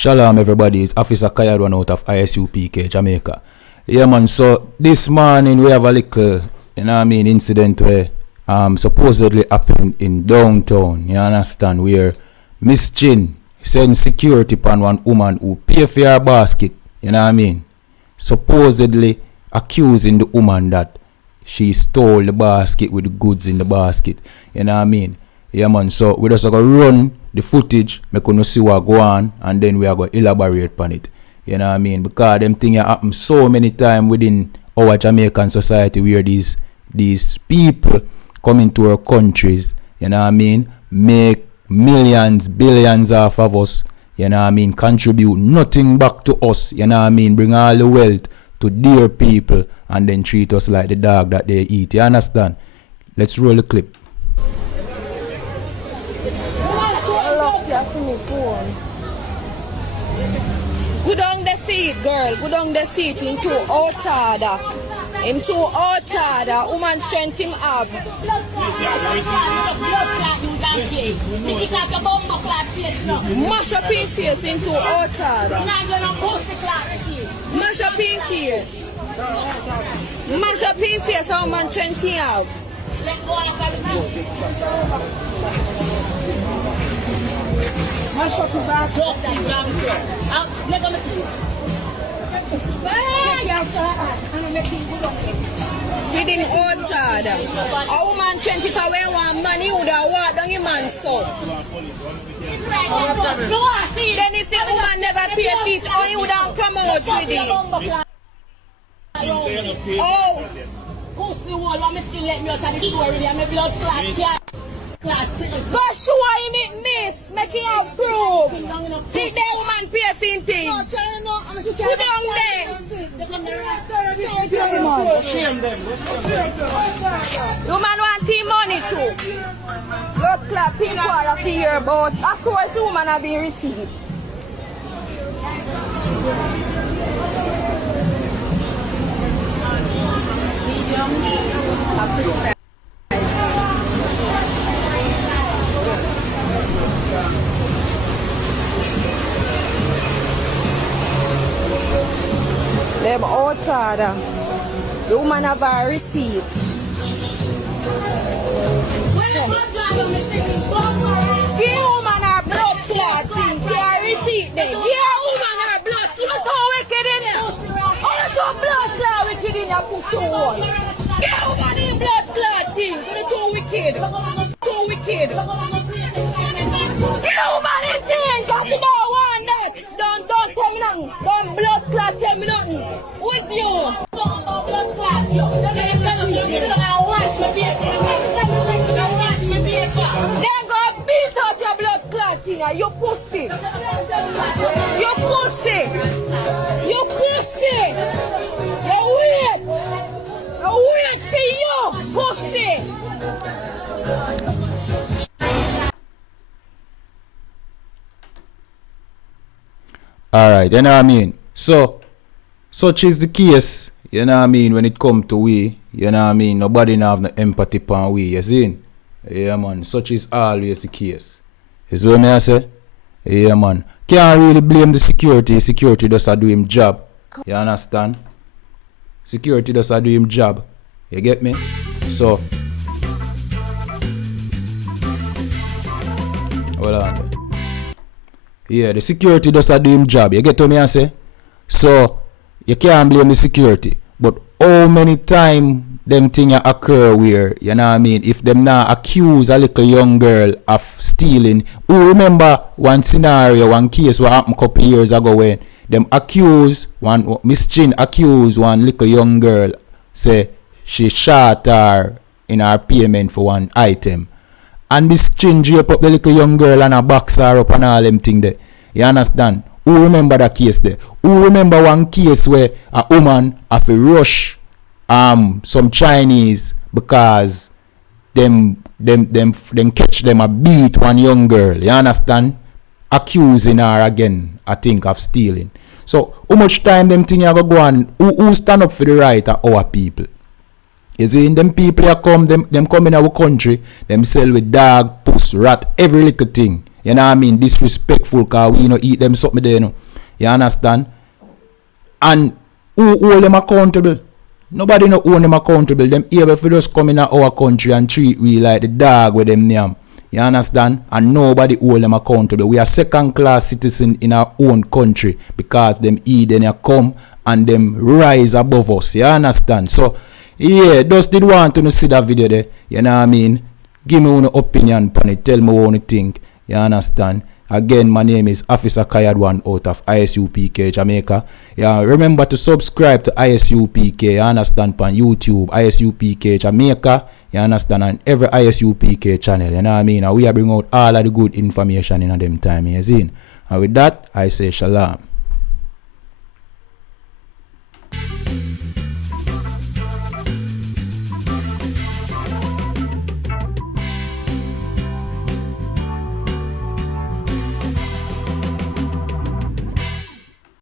Shalom everybody, it's Officer Kayad one out of ISUPK, Jamaica. Yeah man, so this morning we have a little, incident where supposedly happened in downtown, you understand, where Miss Chin sent security upon one woman who pay for her basket, supposedly accusing the woman that she stole the basket with the goods in the basket, Yeah man, so we just gonna run the footage, make you see what go on, and then we are gonna elaborate on it. Because them things happen so many times within our Jamaican society where these people come into our countries, make millions, billions off of us, contribute nothing back to us, bring all the wealth to their people and then treat us like the dog that they eat. You understand? Let's roll the clip. Go down the seat, girl. Go down the seat into outside. Into outside. Woman strength him up. Mash up his face into outside. Mash up his face. Mash up his face. How man strength him up. Mash up your back. Feed him outside. A woman 20 for where one man, he would have walked down your man's son. Then if the woman never pay feet, or he would have come out with it. Oh. Pussy wall, I'm still let me out of the story. I'm a blood clot. But sure him it miss, making out proof. See the woman pay for things. Put down there. Woman want team money too. Blood clot, people are to hear about. Of course the woman have been received. Them outside. The woman have a receipt. Give woman her blood clot thing. See her receipt there. Give woman her blood. Look how wicked in here. Oh, look how blood clot wicked in your pussy hole. Give woman in blood clot thing. Look too wicked. Too wicked. Give woman in thing. Cause you don't want that. Don't tell me nothing. Don't blood clot tell me nothing. With you. Don't blood clot you. They're gonna beat out your blood clotting, you pussy. You pussy. You pussy. You wait. You wait for you, pussy. Alright, you know what I mean? So, such is the case, you know what I mean, when it come to we, you know what I mean, nobody have no empathy upon we, you see? Yeah man, such is always the case. You see what I say? Yeah man. Can't really blame the security does do him job. You understand? Security does do him job. You get me? So hold on. Yeah, the security does do him job. You get what I say? So you can't blame the security. But how many times them things occur where, you know what I mean, if them now accuse a little young girl of stealing? Who remember one scenario, one case what happened a couple years ago when them accuse one, Miss Chin accused one little young girl, say she shot her in her payment for one item. And Miss Chin drape up the little young girl and a box her up and all them thing there. You understand? Who remember that case there? Who remember one case where a woman have to rush some Chinese because them catch them a beat one young girl, you understand? Accusing her again, I think, of stealing. So how much time them thing you go on? Who stand up for the right of our people? You see, them people them come in our country, them sell with dog, puss, rat, every little thing. You know what I mean? Disrespectful, cause we no eat them something there, you know. You understand? And who hold them accountable? Nobody no hold them accountable. Them able to just come in our country and treat we like the dog with them name. You understand? And nobody hold them accountable. We are second class citizens in our own country because them then come and them rise above us. You understand? So yeah, just did want to see that video there. You know what I mean? Give me your opinion on it. Tell me what you think. You understand? Again, my name is Officer Kayad1 out of ISUPK Jamaica. Yeah, remember to subscribe to ISUPK. You understand? On YouTube, ISUPK Jamaica. You understand? And every ISUPK channel. You know what I mean? And we are bringing out all of the good information in them time. You see? And with that, I say shalom.